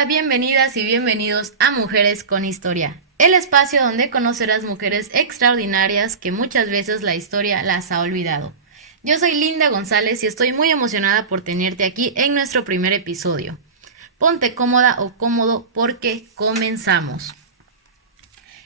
Hola, bienvenidas y bienvenidos a Mujeres con Historia, el espacio donde conocerás mujeres extraordinarias que muchas veces la historia las ha olvidado. Yo soy Linda González y estoy muy emocionada por tenerte aquí en nuestro primer episodio. Ponte cómoda o cómodo porque comenzamos.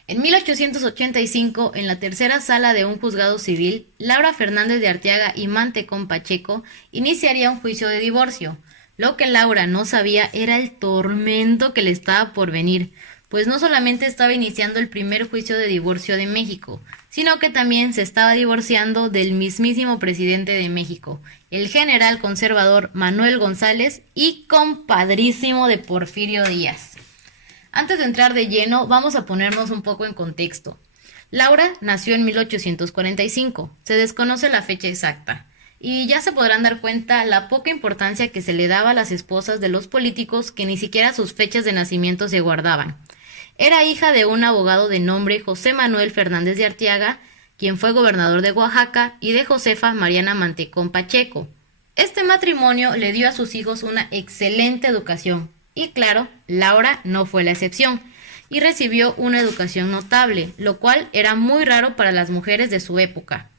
En 1885, en la tercera sala de un juzgado civil, Laura Fernández de Arteaga y Mantecón Pacheco iniciaría un juicio de divorcio. Lo que Laura no sabía era el tormento que le estaba por venir, pues no solamente estaba iniciando el primer juicio de divorcio de México, sino que también se estaba divorciando del mismísimo presidente de México, el general conservador Manuel González y compadrísimo de Porfirio Díaz. Antes de entrar de lleno, vamos a ponernos un poco en contexto. Laura nació en 1845, se desconoce la fecha exacta, y ya se podrán dar cuenta la poca importancia que se le daba a las esposas de los políticos que ni siquiera sus fechas de nacimiento se guardaban. Era hija de un abogado de nombre José Manuel Fernández de Arteaga, quien fue gobernador de Oaxaca, y de Josefa Mariana Mantecón Pacheco. Este matrimonio le dio a sus hijos una excelente educación, y claro, Laura no fue la excepción, y recibió una educación notable, lo cual era muy raro para las mujeres de su época.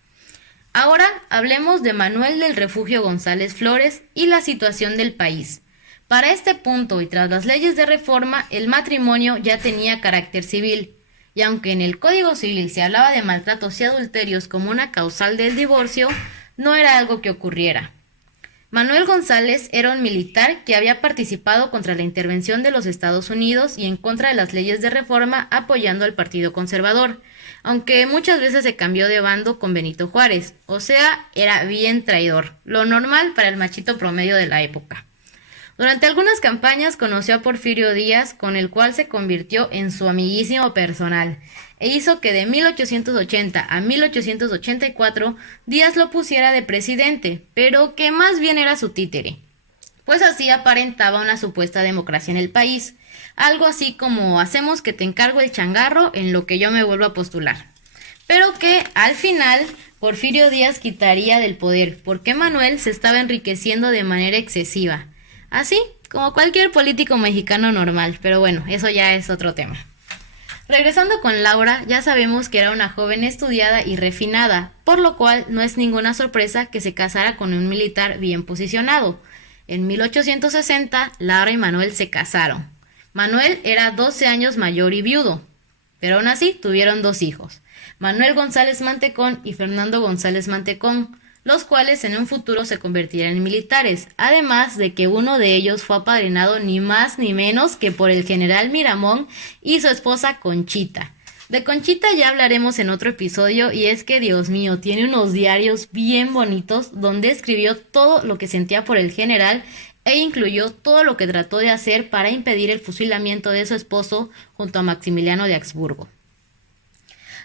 Ahora hablemos de Manuel del Refugio González Flores y la situación del país. Para este punto y tras las leyes de reforma, el matrimonio ya tenía carácter civil, y aunque en el Código Civil se hablaba de maltratos y adulterios como una causal del divorcio, no era algo que ocurriera. Manuel González era un militar que había participado contra la intervención de los Estados Unidos y en contra de las leyes de reforma apoyando al Partido Conservador, aunque muchas veces se cambió de bando con Benito Juárez, o sea, era bien traidor, lo normal para el machito promedio de la época. Durante algunas campañas conoció a Porfirio Díaz, con el cual se convirtió en su amiguísimo personal, e hizo que de 1880 a 1884 Díaz lo pusiera de presidente, pero que más bien era su títere, pues así aparentaba una supuesta democracia en el país, algo así como hacemos que te encargo el changarro en lo que yo me vuelvo a postular. Pero que al final Porfirio Díaz quitaría del poder, porque Manuel se estaba enriqueciendo de manera excesiva, así como cualquier político mexicano normal, pero bueno, eso ya es otro tema. Regresando con Laura, ya sabemos que era una joven estudiada y refinada, por lo cual no es ninguna sorpresa que se casara con un militar bien posicionado. En 1860, Laura y Manuel se casaron. Manuel era 12 años mayor y viudo, pero aún así tuvieron dos hijos, Manuel González Mantecón y Fernando González Mantecón, los cuales en un futuro se convertirían en militares, además de que uno de ellos fue apadrinado ni más ni menos que por el general Miramón y su esposa Conchita. De Conchita ya hablaremos en otro episodio y es que, Dios mío, tiene unos diarios bien bonitos donde escribió todo lo que sentía por el general e incluyó todo lo que trató de hacer para impedir el fusilamiento de su esposo junto a Maximiliano de Habsburgo.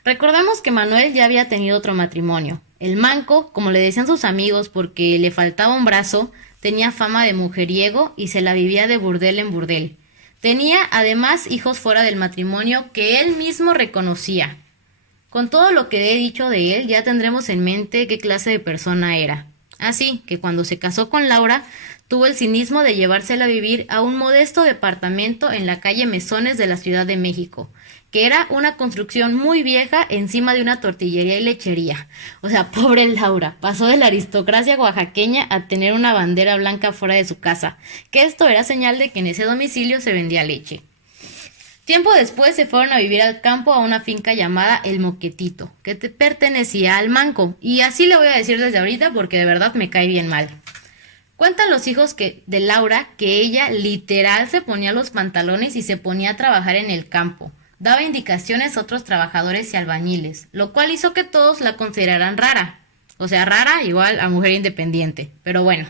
Recordemos que Manuel ya había tenido otro matrimonio. El manco, como le decían sus amigos porque le faltaba un brazo, tenía fama de mujeriego y se la vivía de burdel en burdel. Tenía además hijos fuera del matrimonio que él mismo reconocía. Con todo lo que he dicho de él, ya tendremos en mente qué clase de persona era. Así que cuando se casó con Laura, tuvo el cinismo de llevársela a vivir a un modesto departamento en la calle Mesones de la Ciudad de México, que era una construcción muy vieja encima de una tortillería y lechería. O sea, pobre Laura, pasó de la aristocracia oaxaqueña a tener una bandera blanca fuera de su casa, que esto era señal de que en ese domicilio se vendía leche. Tiempo después se fueron a vivir al campo a una finca llamada El Moquetito, que pertenecía al manco, y así le voy a decir desde ahorita porque de verdad me cae bien mal. Cuentan los hijos de Laura que ella literal se ponía los pantalones y se ponía a trabajar en el campo. Daba indicaciones a otros trabajadores y albañiles, lo cual hizo que todos la consideraran rara. O sea, rara igual a mujer independiente. Pero bueno,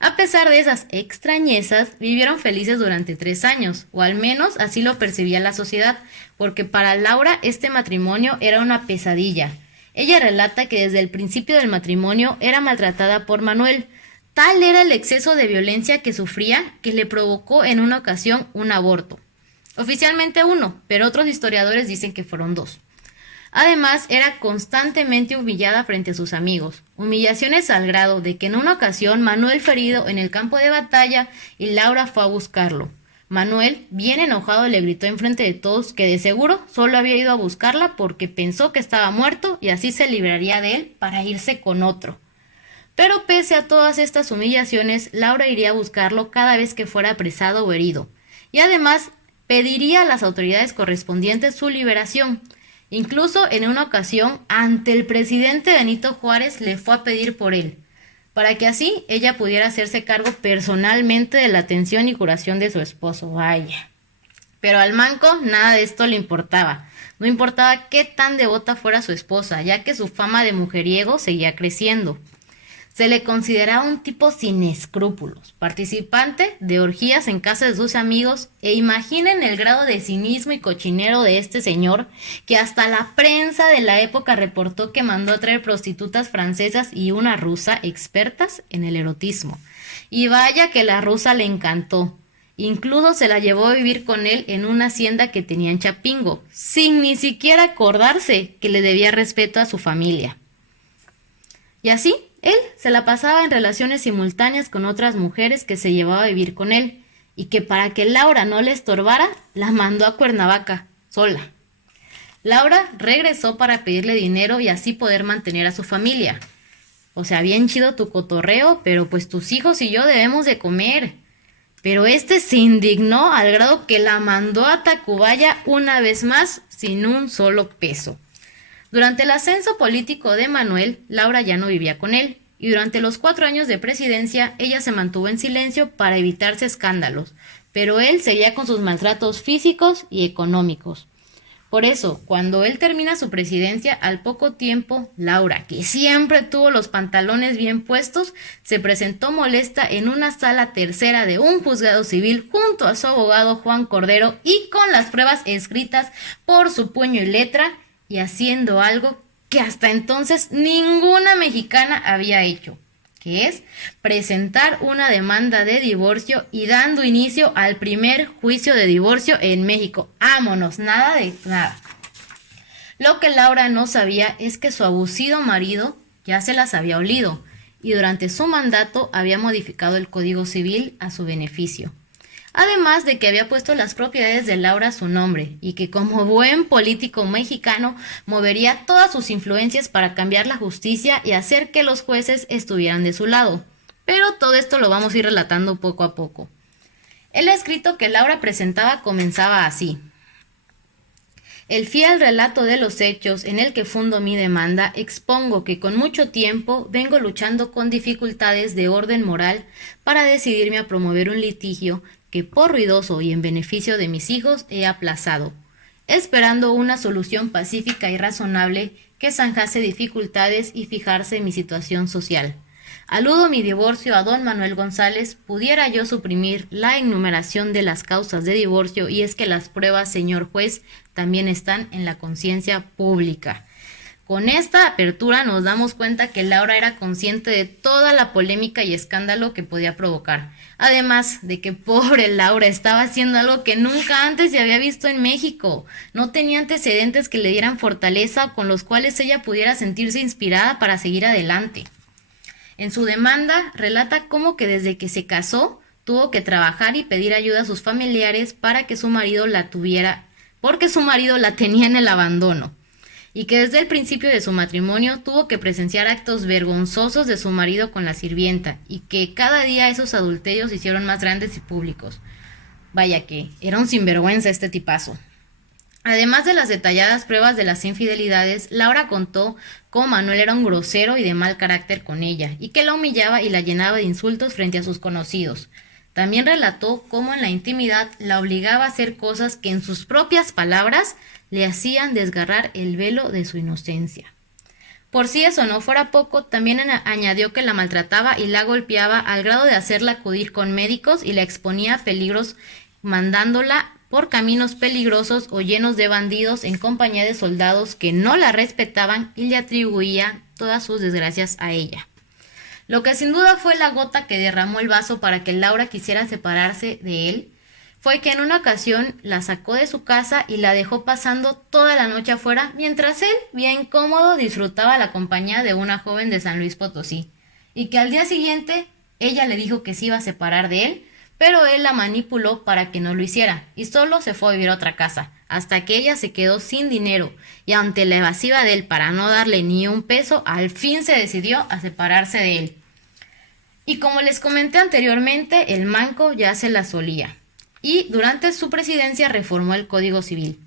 a pesar de esas extrañezas, vivieron felices durante 3 años, o al menos así lo percibía la sociedad, porque para Laura este matrimonio era una pesadilla. Ella relata que desde el principio del matrimonio era maltratada por Manuel. Tal era el exceso de violencia que sufría que le provocó en una ocasión un aborto. Oficialmente 1, pero otros historiadores dicen que fueron 2. Además, era constantemente humillada frente a sus amigos, humillaciones al grado de que en una ocasión Manuel fue herido en el campo de batalla y Laura fue a buscarlo. Manuel, bien enojado, le gritó enfrente de todos que de seguro solo había ido a buscarla porque pensó que estaba muerto y así se libraría de él para irse con otro. Pero pese a todas estas humillaciones, Laura iría a buscarlo cada vez que fuera apresado o herido, y además pediría a las autoridades correspondientes su liberación. Incluso en una ocasión, ante el presidente Benito Juárez le fue a pedir por él, para que así ella pudiera hacerse cargo personalmente de la atención y curación de su esposo. Vaya. Pero al manco nada de esto le importaba. No importaba qué tan devota fuera su esposa, ya que su fama de mujeriego seguía creciendo. Se le consideraba un tipo sin escrúpulos, participante de orgías en casa de sus amigos, e imaginen el grado de cinismo y cochinero de este señor, que hasta la prensa de la época reportó que mandó a traer prostitutas francesas y una rusa expertas en el erotismo. Y vaya que la rusa le encantó. Incluso se la llevó a vivir con él en una hacienda que tenía en Chapingo, sin ni siquiera acordarse que le debía respeto a su familia. Y así, él se la pasaba en relaciones simultáneas con otras mujeres que se llevaba a vivir con él, y que para que Laura no le estorbara, la mandó a Cuernavaca, sola. Laura regresó para pedirle dinero y así poder mantener a su familia. O sea, bien chido tu cotorreo, pero pues tus hijos y yo debemos de comer. Pero este se indignó al grado que la mandó a Tacubaya una vez más sin un solo peso. Durante el ascenso político de Manuel, Laura ya no vivía con él, y durante los 4 años de presidencia ella se mantuvo en silencio para evitarse escándalos, pero él seguía con sus maltratos físicos y económicos. Por eso, cuando él termina su presidencia, al poco tiempo, Laura, que siempre tuvo los pantalones bien puestos, se presentó molesta en una sala tercera de un juzgado civil junto a su abogado Juan Cordero y con las pruebas escritas por su puño y letra, y haciendo algo que hasta entonces ninguna mexicana había hecho, que es presentar una demanda de divorcio y dando inicio al primer juicio de divorcio en México. ¡Vámonos! Nada de nada. Lo que Laura no sabía es que su abusivo marido ya se las había olido y durante su mandato había modificado el Código Civil a su beneficio. Además de que había puesto las propiedades de Laura a su nombre y que como buen político mexicano movería todas sus influencias para cambiar la justicia y hacer que los jueces estuvieran de su lado. Pero todo esto lo vamos a ir relatando poco a poco. El escrito que Laura presentaba comenzaba así: el fiel relato de los hechos en el que fundo mi demanda, expongo que con mucho tiempo vengo luchando con dificultades de orden moral para decidirme a promover un litigio que por ruidoso y en beneficio de mis hijos he aplazado, esperando una solución pacífica y razonable que zanjase dificultades y fijarse en mi situación social. Aludo mi divorcio a don Manuel González, pudiera yo suprimir la enumeración de las causas de divorcio, y es que las pruebas, señor juez, también están en la conciencia pública. Con esta apertura nos damos cuenta que Laura era consciente de toda la polémica y escándalo que podía provocar. Además de que pobre Laura estaba haciendo algo que nunca antes se había visto en México. No tenía antecedentes que le dieran fortaleza o con los cuales ella pudiera sentirse inspirada para seguir adelante. En su demanda relata cómo que desde que se casó tuvo que trabajar y pedir ayuda a sus familiares para que su marido la tuviera, porque su marido la tenía en el abandono, y que desde el principio de su matrimonio tuvo que presenciar actos vergonzosos de su marido con la sirvienta, y que cada día esos adulterios se hicieron más grandes y públicos. Vaya que era un sinvergüenza este tipazo. Además de las detalladas pruebas de las infidelidades, Laura contó cómo Manuel era un grosero y de mal carácter con ella, y que la humillaba y la llenaba de insultos frente a sus conocidos. También relató cómo en la intimidad la obligaba a hacer cosas que en sus propias palabras le hacían desgarrar el velo de su inocencia. Por si eso no fuera poco, también añadió que la maltrataba y la golpeaba al grado de hacerla acudir con médicos y la exponía a peligros, mandándola por caminos peligrosos o llenos de bandidos en compañía de soldados que no la respetaban, y le atribuía todas sus desgracias a ella. Lo que sin duda fue la gota que derramó el vaso para que Laura quisiera separarse de él fue que en una ocasión la sacó de su casa y la dejó pasando toda la noche afuera, mientras él, bien cómodo, disfrutaba la compañía de una joven de San Luis Potosí, y que al día siguiente ella le dijo que se iba a separar de él pero él la manipuló para que no lo hiciera y solo se fue a vivir a otra casa, hasta que ella se quedó sin dinero y ante la evasiva de él para no darle ni un peso, al fin se decidió a separarse de él. Y como les comenté anteriormente, el manco ya se la solía y durante su presidencia reformó el Código Civil.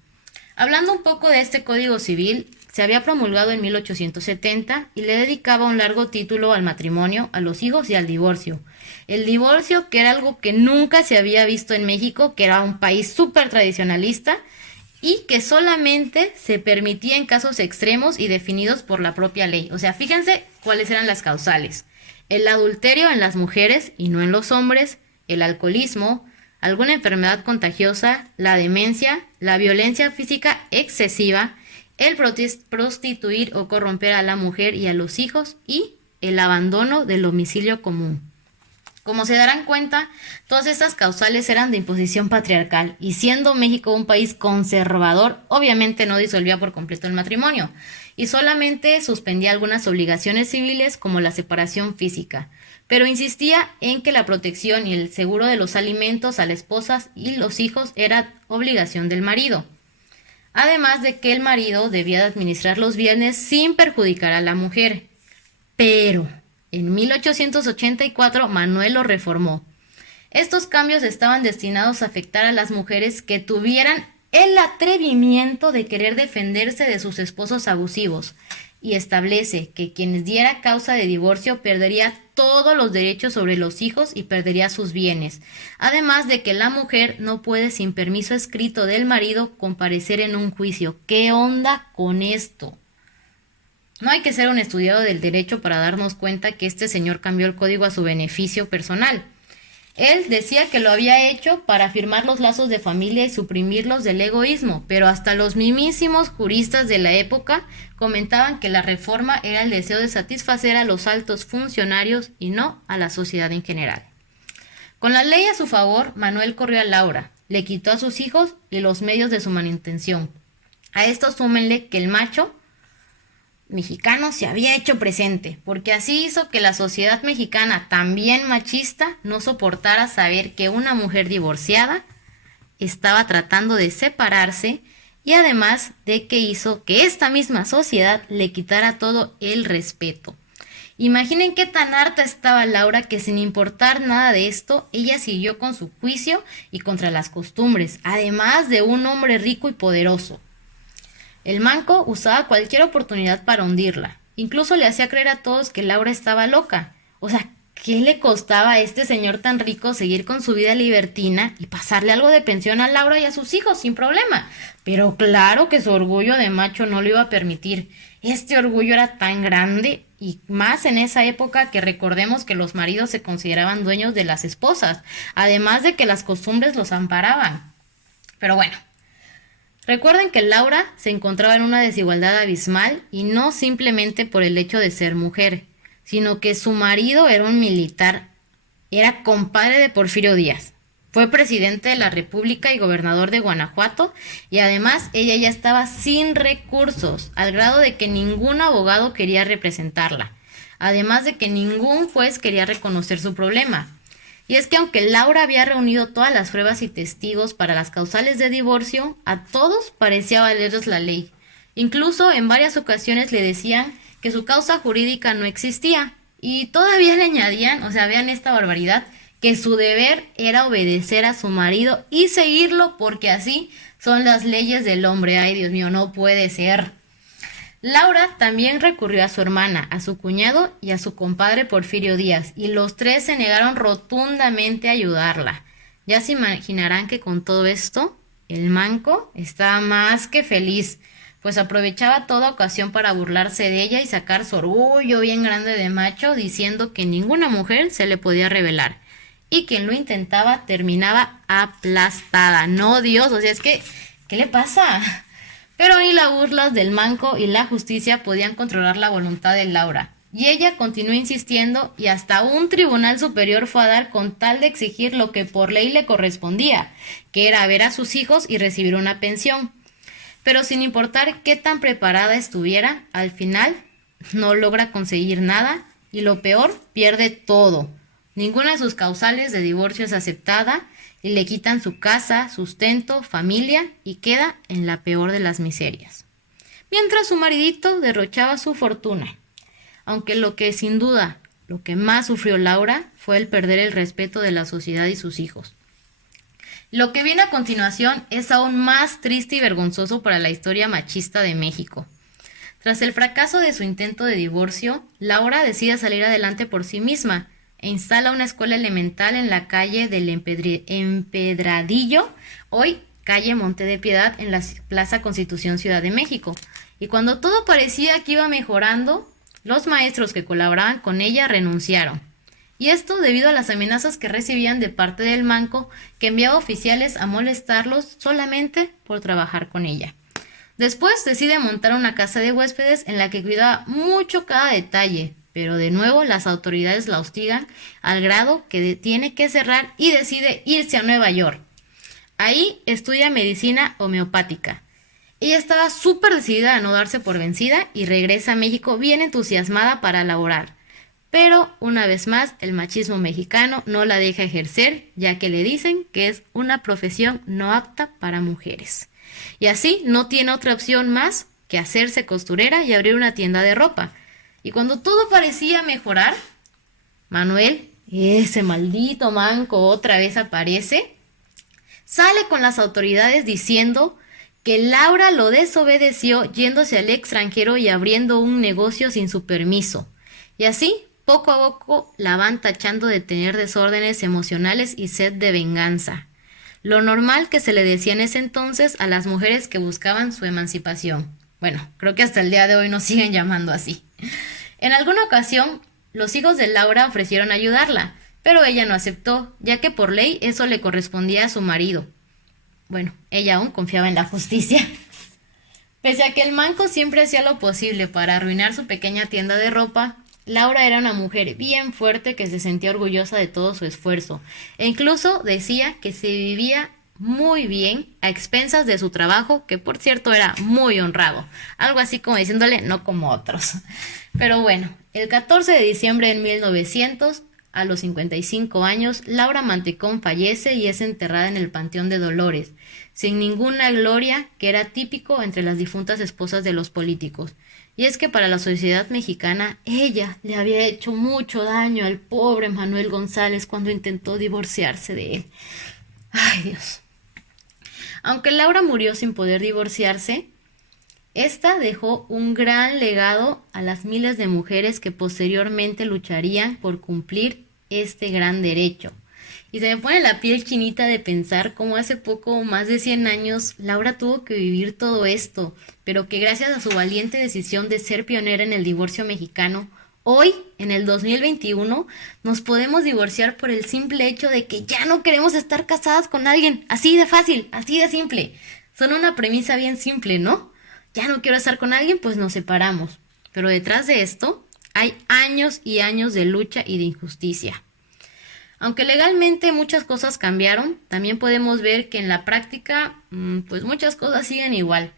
Hablando un poco de este Código Civil, se había promulgado en 1870 y le dedicaba un largo título al matrimonio, a los hijos y al divorcio. El divorcio, que era algo que nunca se había visto en México, que era un país súper tradicionalista y que solamente se permitía en casos extremos y definidos por la propia ley. O sea, fíjense cuáles eran las causales. El adulterio en las mujeres y no en los hombres, el alcoholismo, alguna enfermedad contagiosa, la demencia, la violencia física excesiva, el prostituir o corromper a la mujer y a los hijos y el abandono del domicilio común. Como se darán cuenta, todas estas causales eran de imposición patriarcal y siendo México un país conservador, obviamente no disolvía por completo el matrimonio y solamente suspendía algunas obligaciones civiles como la separación física, pero insistía en que la protección y el seguro de los alimentos a las esposas y los hijos era obligación del marido. Además de que el marido debía de administrar los bienes sin perjudicar a la mujer. Pero en 1884 Manuel lo reformó. Estos cambios estaban destinados a afectar a las mujeres que tuvieran el atrevimiento de querer defenderse de sus esposos abusivos y establece que quien diera causa de divorcio perdería todos los derechos sobre los hijos y perdería sus bienes. Además de que la mujer no puede sin permiso escrito del marido comparecer en un juicio. ¿Qué onda con esto? No hay que ser un estudiado del derecho para darnos cuenta que este señor cambió el código a su beneficio personal. Él decía que lo había hecho para afirmar los lazos de familia y suprimirlos del egoísmo, pero hasta los mismísimos juristas de la época comentaban que la reforma era el deseo de satisfacer a los altos funcionarios y no a la sociedad en general. Con la ley a su favor, Manuel corrió a Laura, le quitó a sus hijos y los medios de su manutención. A esto súmenle que el macho mexicano se había hecho presente, porque así hizo que la sociedad mexicana, también machista, no soportara saber que una mujer divorciada estaba tratando de separarse y además de que hizo que esta misma sociedad le quitara todo el respeto. Imaginen qué tan harta estaba Laura que sin importar nada de esto, ella siguió con su juicio y contra las costumbres, además de un hombre rico y poderoso. El manco usaba cualquier oportunidad para hundirla. Incluso le hacía creer a todos que Laura estaba loca. O sea, ¿qué le costaba a este señor tan rico seguir con su vida libertina y pasarle algo de pensión a Laura y a sus hijos sin problema? Pero claro que su orgullo de macho no lo iba a permitir. Este orgullo era tan grande y más en esa época que recordemos que los maridos se consideraban dueños de las esposas, además de que las costumbres los amparaban. Pero bueno. Recuerden que Laura se encontraba en una desigualdad abismal y no simplemente por el hecho de ser mujer, sino que su marido era un militar, era compadre de Porfirio Díaz, fue presidente de la República y gobernador de Guanajuato y además ella ya estaba sin recursos, al grado de que ningún abogado quería representarla, además de que ningún juez quería reconocer su problema. Y es que aunque Laura había reunido todas las pruebas y testigos para las causales de divorcio, a todos parecía valerles la ley. Incluso en varias ocasiones le decían que su causa jurídica no existía. Y todavía le añadían, o sea, vean esta barbaridad, que su deber era obedecer a su marido y seguirlo porque así son las leyes del hombre. Ay, Dios mío, no puede ser. Laura también recurrió a su hermana, a su cuñado y a su compadre Porfirio Díaz, y los tres se negaron rotundamente a ayudarla. Ya se imaginarán que con todo esto, el manco estaba más que feliz, pues aprovechaba toda ocasión para burlarse de ella y sacar su orgullo bien grande de macho, diciendo que ninguna mujer se le podía rebelar, y quien lo intentaba terminaba aplastada. No, Dios, o sea, es que, ¿qué le pasa? Pero ni las burlas del manco y la justicia podían controlar la voluntad de Laura. Y ella continuó insistiendo y hasta un tribunal superior fue a dar con tal de exigir lo que por ley le correspondía, que era ver a sus hijos y recibir una pensión. Pero sin importar qué tan preparada estuviera, al final no logra conseguir nada y lo peor, pierde todo. Ninguna de sus causales de divorcio es aceptada y le quitan su casa, sustento, familia y queda en la peor de las miserias. Mientras su maridito derrochaba su fortuna. Aunque lo que sin duda, lo que más sufrió Laura fue el perder el respeto de la sociedad y sus hijos. Lo que viene a continuación es aún más triste y vergonzoso para la historia machista de México. Tras el fracaso de su intento de divorcio, Laura decide salir adelante por sí misma e instala una escuela elemental en la calle del Empedradillo, hoy calle Monte de Piedad, en la Plaza Constitución, Ciudad de México. Y cuando todo parecía que iba mejorando, los maestros que colaboraban con ella renunciaron. Y esto debido a las amenazas que recibían de parte del manco, que enviaba oficiales a molestarlos solamente por trabajar con ella. Después decide montar una casa de huéspedes en la que cuidaba mucho cada detalle, pero de nuevo las autoridades la hostigan al grado que tiene que cerrar y decide irse a Nueva York. Ahí estudia medicina homeopática. Ella estaba súper decidida a no darse por vencida y regresa a México bien entusiasmada para laborar. Pero, una vez más, el machismo mexicano no la deja ejercer, ya que le dicen que es una profesión no apta para mujeres. Y así no tiene otra opción más que hacerse costurera y abrir una tienda de ropa. Y cuando todo parecía mejorar, Manuel, ese maldito manco, otra vez aparece, sale con las autoridades diciendo que Laura lo desobedeció yéndose al extranjero y abriendo un negocio sin su permiso. Y así, poco a poco, la van tachando de tener desórdenes emocionales y sed de venganza. Lo normal que se le decía en ese entonces a las mujeres que buscaban su emancipación. Bueno, creo que hasta el día de hoy nos siguen llamando así. En alguna ocasión, los hijos de Laura ofrecieron ayudarla, pero ella no aceptó, ya que por ley eso le correspondía a su marido. Bueno, ella aún confiaba en la justicia. Pese a que el manco siempre hacía lo posible para arruinar su pequeña tienda de ropa, Laura era una mujer bien fuerte que se sentía orgullosa de todo su esfuerzo e incluso decía que se vivía muy bien a expensas de su trabajo, que por cierto era muy honrado, algo así como diciéndole no como otros. Pero bueno, el 14 de diciembre de 1900, a los 55 años, Laura Mantecón fallece y es enterrada en el Panteón de Dolores, sin ninguna gloria, que era típico entre las difuntas esposas de los políticos. Y es que para la sociedad mexicana, ella le había hecho mucho daño al pobre Manuel González cuando intentó divorciarse de él. Ay, Dios. Aunque Laura murió sin poder divorciarse, esta dejó un gran legado a las miles de mujeres que posteriormente lucharían por cumplir este gran derecho. Y se me pone la piel chinita de pensar cómo hace poco, más de 100 años, Laura tuvo que vivir todo esto, pero que gracias a su valiente decisión de ser pionera en el divorcio mexicano, hoy, en el 2021, nos podemos divorciar por el simple hecho de que ya no queremos estar casadas con alguien. Así de fácil, así de simple. Son una premisa bien simple, ¿no? Ya no quiero estar con alguien, pues nos separamos. Pero detrás de esto hay años y años de lucha y de injusticia. Aunque legalmente muchas cosas cambiaron, también podemos ver que en la práctica, pues muchas cosas siguen igual,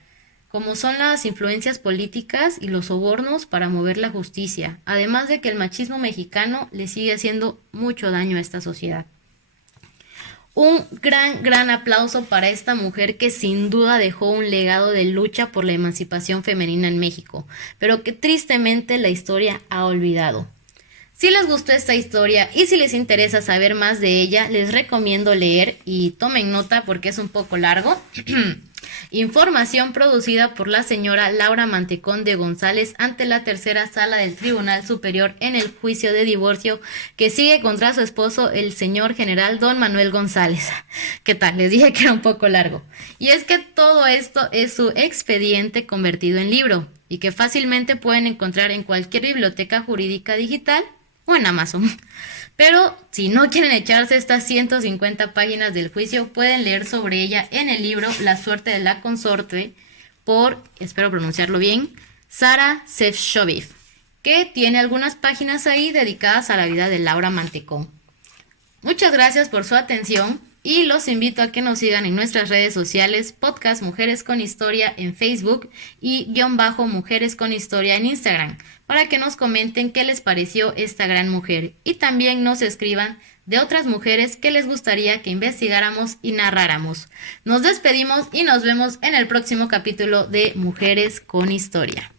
como son las influencias políticas y los sobornos para mover la justicia, además de que el machismo mexicano le sigue haciendo mucho daño a esta sociedad. Un gran aplauso para esta mujer que sin duda dejó un legado de lucha por la emancipación femenina en México, pero que tristemente la historia ha olvidado. Si les gustó esta historia y si les interesa saber más de ella, les recomiendo leer, y tomen nota porque es un poco largo, información producida por la señora Laura Mantecón de González ante la tercera sala del Tribunal Superior en el juicio de divorcio que sigue contra su esposo, el señor general don Manuel González. ¿Qué tal? Les dije que era un poco largo. Y es que todo esto es su expediente convertido en libro y que fácilmente pueden encontrar en cualquier biblioteca jurídica digital o en Amazon. Pero si no quieren echarse estas 150 páginas del juicio, pueden leer sobre ella en el libro La suerte de la consorte por, espero pronunciarlo bien, Sara Sefcovic, que tiene algunas páginas ahí dedicadas a la vida de Laura Mantecón. Muchas gracias por su atención y los invito a que nos sigan en nuestras redes sociales, podcast Mujeres con Historia en Facebook y _Mujeres con Historia en Instagram, para que nos comenten qué les pareció esta gran mujer y también nos escriban de otras mujeres que les gustaría que investigáramos y narráramos. Nos despedimos y nos vemos en el próximo capítulo de Mujeres con Historia.